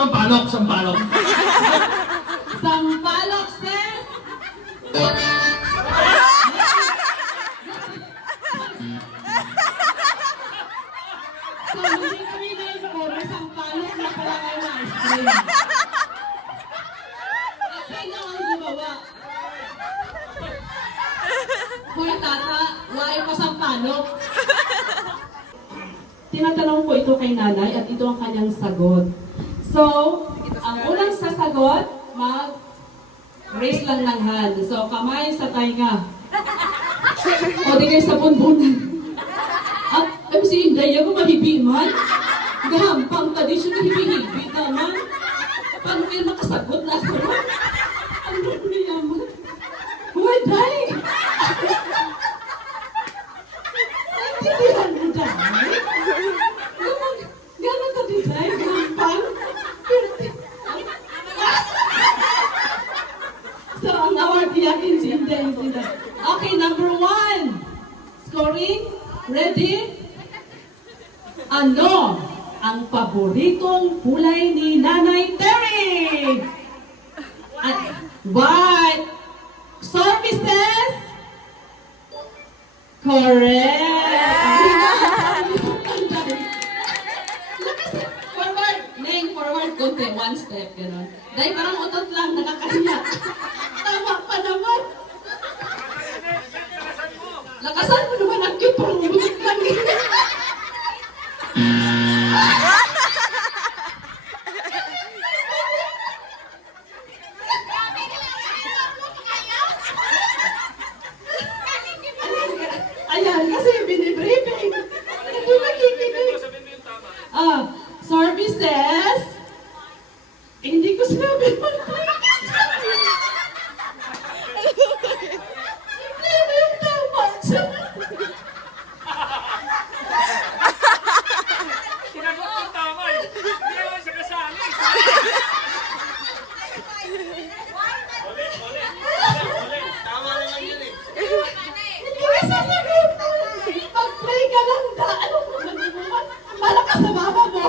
Sampalok, sampalok. Sampalok, sis! So, hindi kami na-informe, sampalok na pala kayo na ice cream. At sino ang gumawa? Hoy, tata, why pa sampalok? Tinatanong ko ito kay nanay at ito ang kanyang sagot. So, ang unang sasagot, mag-raise lang ng hand. So, kamay sa tainga. O, di kayo sa bunbunan. At, si Inday, ako mahibi man. Gahampang tradisyon na hibi-hibi naman. Paano kayo makasagot na ako? Ang niya man. Uy, Day! Naintindihan mo, Day? Gano'n ka, Day? Gahampang? So, ang award iyakin si Inday. Okay, number 1. Scoring. Ready? Ano ang paboritong kulay ni Nanay Terry? At white. Services? Correct. Forward. Neng, forward konti. One step. Ganon. Dahil parang utot lang. Nakakahiya. Tama pa naman. Lakasan mo naman ang cute. Parang utot lang. Ayan, kasi binibriefing. Hindi nakikinig. Services. Hindi ko sinabi mo. Hindi mo yung tama. Sinagot ko tama eh. Hindi naman siya kasali. Uli. Tama naman yun eh. Hindi ko sasagot. Mag-play ka lang da. Ano mo ba? Malakas sa mama mo.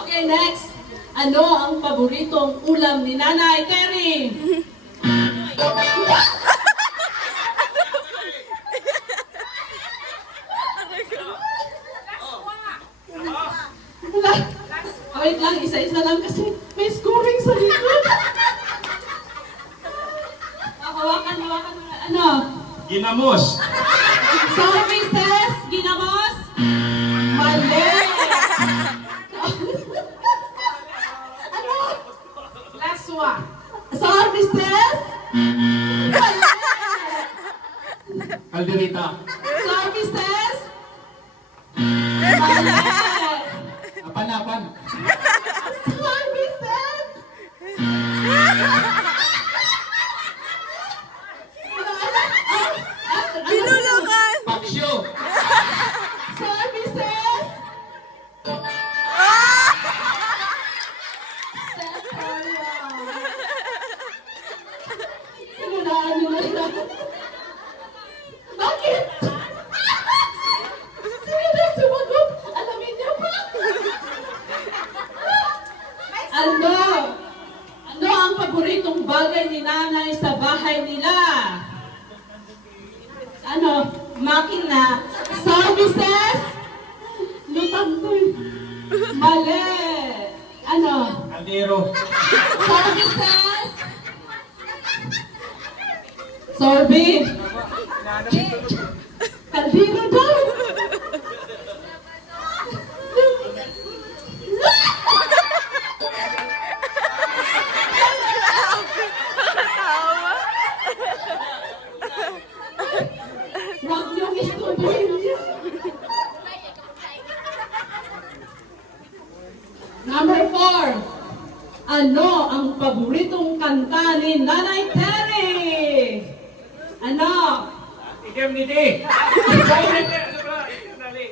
Okay, next. Ano ang paboritong ulam ni Nanay Terry? Wala. Wait lang, isa-isa lang kasi may scoring sa likod. Hawakan mo. Ano? Ginamos. Services, ginamos? Mali! Ano? Last one. Services? Mali! Calderita. Services? Mali! Apanapan. Services? Binulungan! Paksyo. Services? Sinulaan niyo na siya. Bakit? Sino na sumagot? Alamin niyo ba? Ano? Ano ang paboritong bagay ni Nanay sa bahay nila? Ano? Makina. Services? Lutang to eh. Mali. Ano? Aldero. Services? Sorby. Kaldero daw. Huwag niyong istorbohin niya. Number 4. Ano ang paboritong kanta ni Nanay Terry? Ano? Ikem ngiti. Sorry. Dali.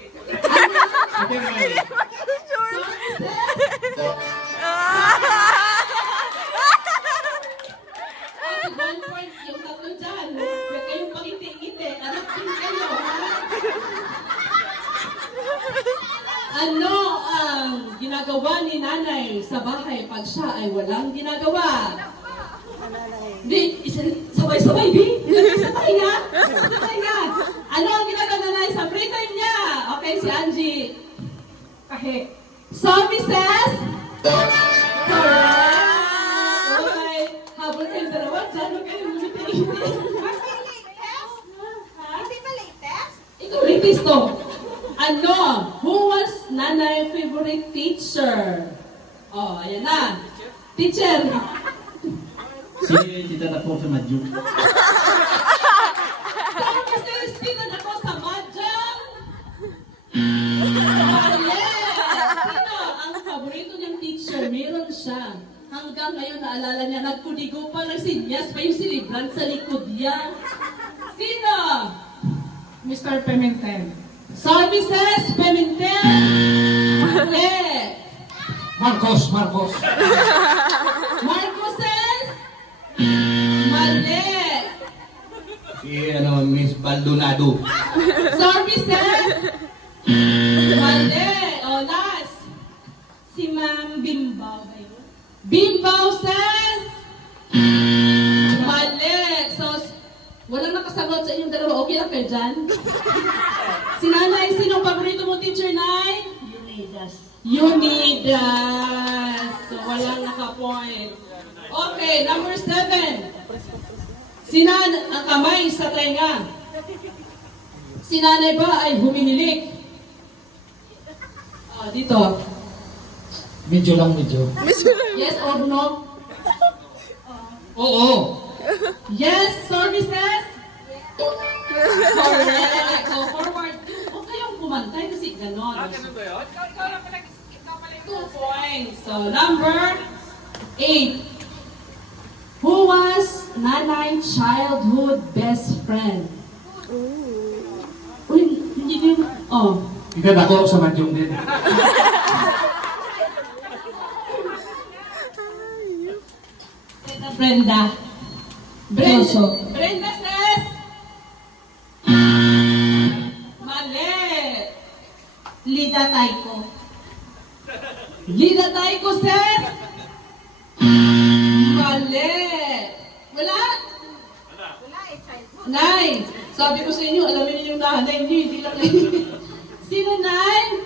Ikem ngiti. One point, yung tatlo dyan. Huwag kayong pangiti-ngiti. Anak din kayo, ha? Ano ang ginagawa ni nanay sa bahay pag siya ay walang ginagawa? Di, sabay-sabay, Di. Sabay nga. Sabay nga. Ano ang ginagawa ni nanay sa free time niya? Okay, si Angie. Kahe. Services? Correct. Okay. Habol kayong dalawa, dyan huwag kayong ngiti-ngiti. Hindi ba latest? Ikaw, latest to. Ano? Who was nanay favorite teacher? Oh, ayan na. Teacher. Si Tita po sa Madyo. Saan kasi stilan ako sa Madjang? Yes! Sino ang paborito niyang teacher? Meron siya. Hanggang ngayon naalala niya, nagkudigo pa ng sinyas pa yung silibran sa likod niya. Sino? Mr. Pimentel. Services, Pimentel. Eh. Marcos. Marcoses. Mali. Si Miss Baldonado. Services. Mali. O, last. Si Ma'am Bimbaw ba yun? Bimbaw says. Mali. So, walang nakasagot sa inyong dalawa. Okay lang kayo dyan? Si Nanay, sinong paborito mo teacher, Nay? Unidas. So, walang naka-point. Okay, number 7. Ang kamay sa tenga. Si Nanay ba ay huminilik? Dito. Medyo lang, medyo. Yes or no? Oo. Yes, services? Correct. So, forward. Huwag kayong kumantay kasi ganon. Ganun ba yun? Ikaw lang pala. Ikaw pala 2 points. So, number 8. Who was Nanay childhood best friend? Uy, hindi din. Oh. Ika dako sa Madyong din. Brenda. Brenda says. Mali. Lida Taiko. Lida Taiko says. Mali. Wala? Wala eh, childhood. Nay, sabi ko sa inyo, alamin niyo yung nanay niyo, hindi lang Sino, Nay?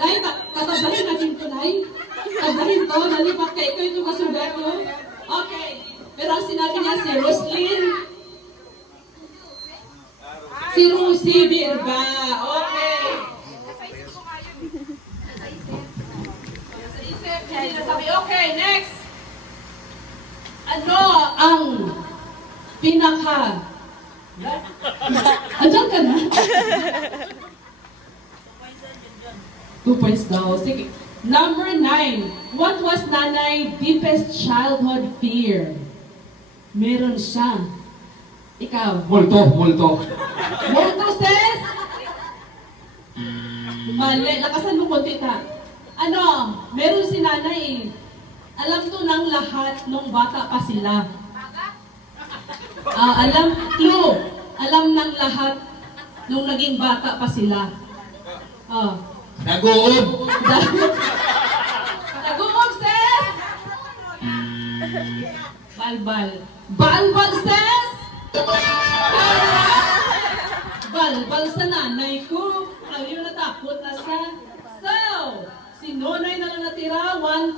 Nay, tatabahin natin to, Nay. Tabahin to, nalipat kay ko ito kasugat ko. Okay. Pero ang sinabi niya si Roslyn. Si Rosie Birba. Okay. Sa isip, hindi na sabi. Okay, next. Ano ang pinaka... Andiyan ka na? 2 points daw. Sige. Number 9. What was Nanay deepest childhood fear? Meron siya. Ikaw. Multo. Multo says? Mali. Lakasan mo konti ta. Ano? Meron si Nanay eh. Alam to ng lahat nung bata pa sila. Clue. Alam ng lahat nung naging bata pa sila. Nag-uob. Nag-uob says? Balbal. Balbal says? Balbal sa nanay ko. Ayaw natakot na sa... So, si Nonoy na lang natira. 1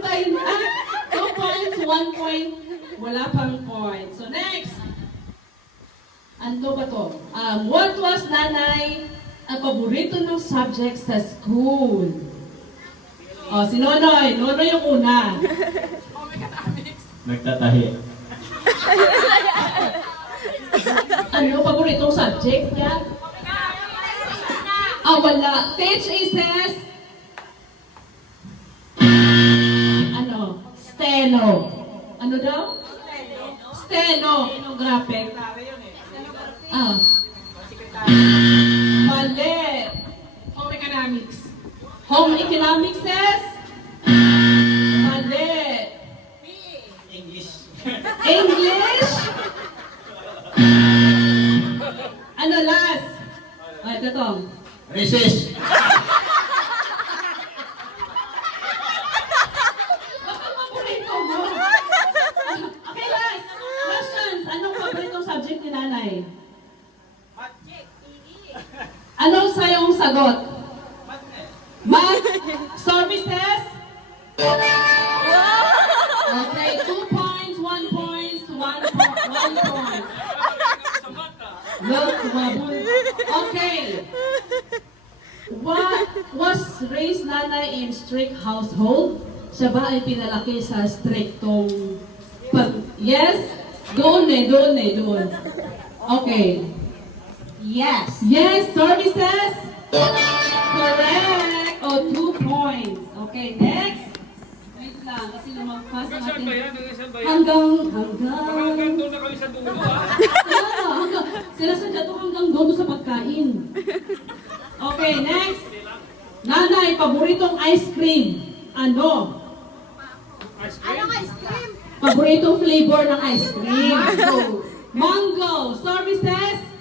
time. 2 points, 1 point. Wala pang point. So, next. Ano ba to? What was Nanay ang paborito ng subject sa school? Si Nonoy. Nonoy yung una. Nagtatahi. Ano paboritong subject niya? Wala. THA says, Steno. Ano daw? Steno. Graphic. Mali. Home economics. Home economics says? Mali. English. English? Ano last? Ay, ito to. Recess. Baka paborito mo. Okay, last. Questions. Anong paboritong subject ni nanay? Anong sayong sagot? Math services? Okay, 2 points, 1 point, 1 point. Look, mabul. Okay. What was raised nanay in strict household? Siya ba ay pinalaki sa strictong Yes? Doon. Okay. Yes. Yes, services? Correct. Oh, 2 points. Okay, next. Wait lang, kasi lumagpas ang Saan ba ating... yan? Saan ba yan? Hanggang... Hanggang doon na kami sa dulo, ha? Sila sa to hanggang doon sa pagkain. Okay, next. Nanay, paboritong ice cream. Ano? Ice cream? Anong ice cream? Paboritong flavor ng ice cream. Mango. Services?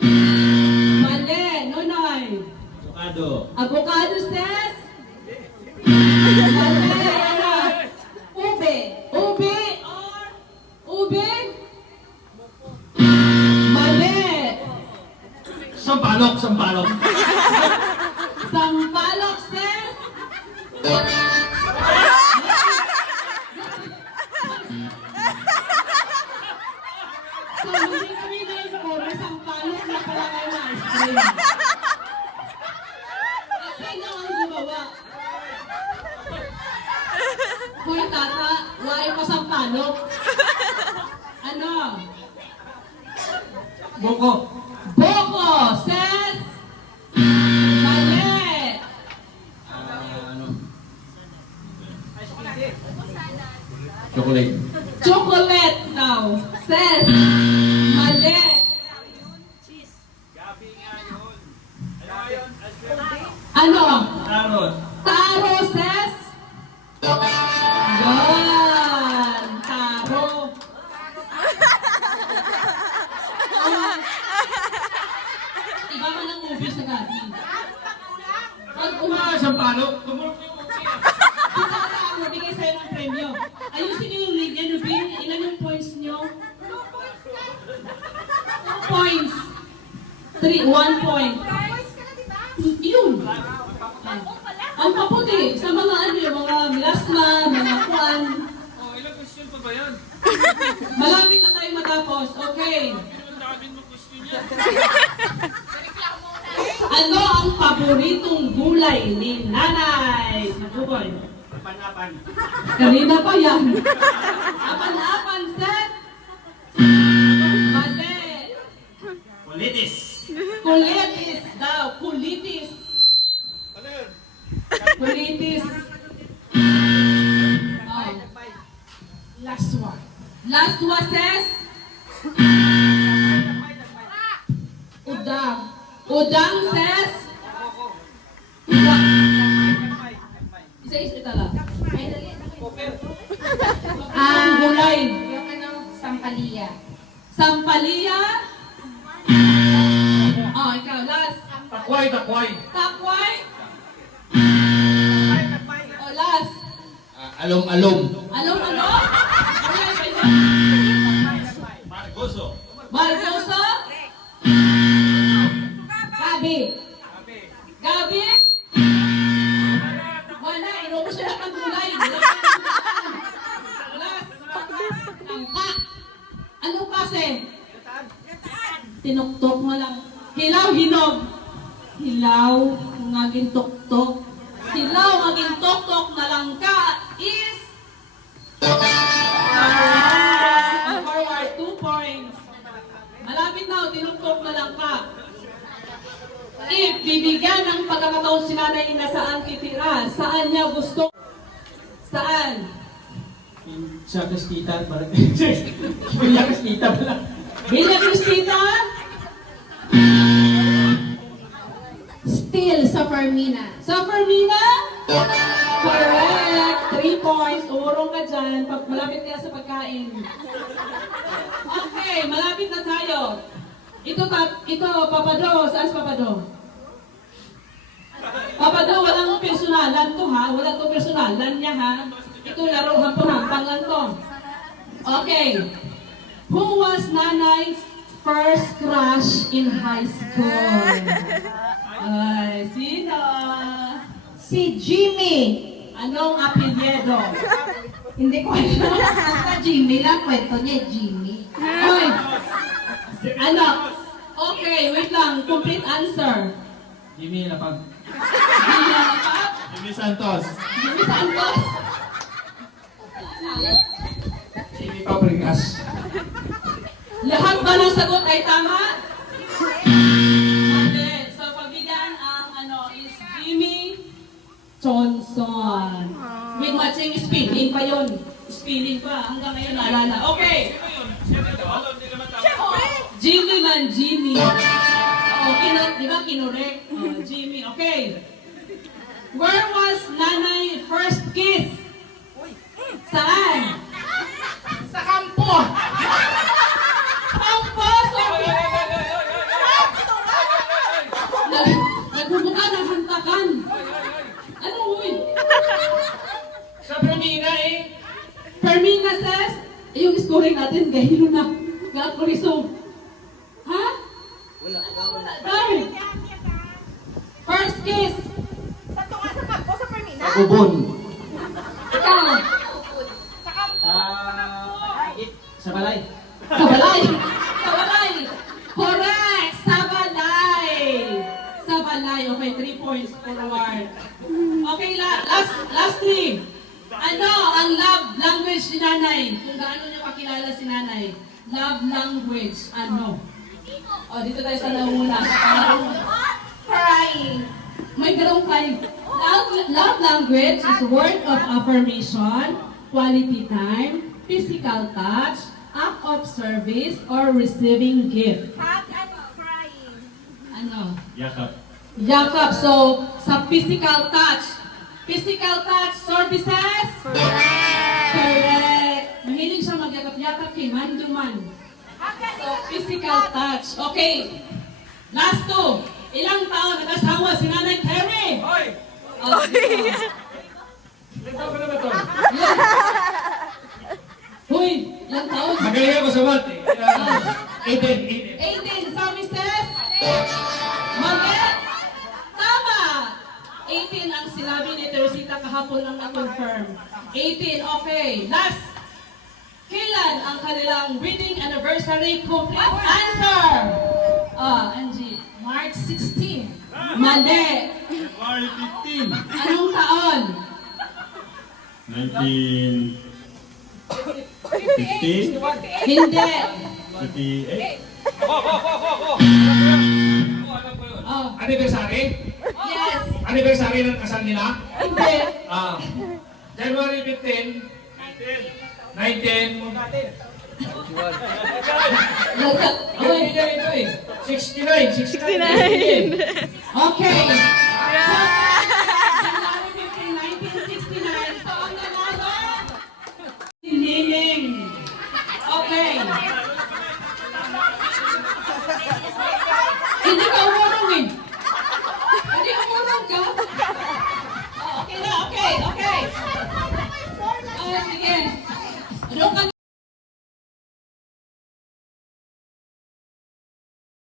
Mali. Nonoy. Avocado. Avocado says? Mali. Ano? Ube. Ube or? Ube? Mali. Sampalok. Sampalok says? So, hindi kami na-inform na sampalok na pala kayo na ice cream. At sino ang gumawa? Hoy, tata, why pa sampalok? Ano? Boko. Boko says? Mali. Ano? Chocolate. Chocolate daw says? Mali. Gabi nga yun. Ano nga yun? Ice cream? Ano? Carrot. Taro says? Yan. Taro. Iba man ang movie sa gabi. Pag Sampalok. Tumulong yung upi, ah. Kita ka ang mabigay sa'yo ng premyo. Ayusin niyo yung lead niya, Rubin. Ilan yung points niyo? 2 points. 1 point. Boys ka na, di ba? Yun. Ang paputi sa mga ano, mga milasma, mga kwan. Oh, ilang question pa ba yan? Malapit na tayo matapos. Okay. Ang daming mo question yan. Ano ang paboritong gulay ni nanay? Nakukoy. Panapan. Kanina pa yan. Apan-apan, set. Mali. Politis. Kulitis daw. Kulitis. Ano yun? Kulitis. Oh. Last one. Last one says? Udang. Udang says? Isa-isa lang. Ang gulay. Yung ano, sampalaya. Sampalia. Oh, ikaw, last. Takway. Takway. Oh, last. Alom. Ano? Gulay ba yun? Margoso. Marcoso? Gabi. Gabi? Wala, inubos na lang ang gulay. Last. Tangka. Anong klase? Tinuktok mo lang. Hilaw, hinog. Hilaw, ngaging tuktok. Hilaw, ngaging tuktok na lang ka is... Forward, 2 points. Malapit na, tinuktok na lang ka. If bibigyan ng pagkakataon si nanay na saan titira, saan niya gusto? Saan? Sa Cristita. Villa Cristita pala. Villa Cristina? Still sa Fermina. Sa Fermina? Correct! 3 points. Uurong ka dyan. Pag malapit ka sa pagkain. Okay, malapit na tayo. Ito, Papado. Saan si Papado? Papado, walang personalan to ha. Walang to personalan niya ha. Ito laro hampang lang to. Okay. Who was Nanay's first crush in high school? Ay, sino? Si Jimmy. Anong apelyido? Hindi ko alam. Basta Jimmy lang, kwento niya, Jimmy. Oy! Ano? Okay, wait lang. Complete answer. Jimmy Lapag. Hindi na pa? Jimmy Santos. Jimmy Santos? Jimmy Fabregas. Lahat ba ng sagot ay tama? Hindi. So, pagbigyan ang is Jimmy Johnson. With matching spelling pa yun. Spelling pa. Hanggang ngayon naalala. Okay. Jimmy man, Jimmy. Di ba kinurek? Jimmy. Okay. Where was Nanay first kiss? Saan? Sa kampo. Kampo! Sorry! Nagbubuka ng hantakan. Ano, uy? Sa Pramina eh. Fermina says, yung scoring natin, gahilo na. Gakuriso. Ha? Wala. First kiss. Sa tunga sa kampo, sa Permina. Kubon. Ikaw. Sa Balay. Sa balay. Sa balay. Correct. Sa balay. Sa balay. Okay, 3 points forward. Okay, last 3. Ano ang love language ni Nanay? Kung gaano niya kakilala si Nanay. Love language. Ano? O, dito tayo sa nauna. Crying. May ganong kayo. Love language is word of affirmation, quality time, physical touch, act of service, or receiving gift. Hug and crying. Ano? Yakap. Yakap. So, sa physical touch. Physical touch services? Correct. Mahilig siya magyakap-yakap kay man-to-man. So, physical touch. Okay. Last 2. Ilang taon nag-asawa si Nanay Terry? Hoy! Oh, Ilan taon ka na ba to? Huy, ilang taon? Magaling ako sa math eh. 18. 18 services? Mali! Tama! 18 ang sinabi ni Teresita kahapon lang na-confirm. 18, okay. Last. Kailan ang kanilang wedding anniversary? Complete answer! Angie. March 16. Mali. February 15. Anong taon? 1950. Hindi. 58. Oh, Anniversary? yes. Anniversary ng kasal nila? Hindi. January 15. 19. Okay. Ito eh. 69. Okay. Hiling. Okay. Hindi ka umurong eh. Hindi ka umurong ka. Okay na, okay. Okay. Sige. Doon ka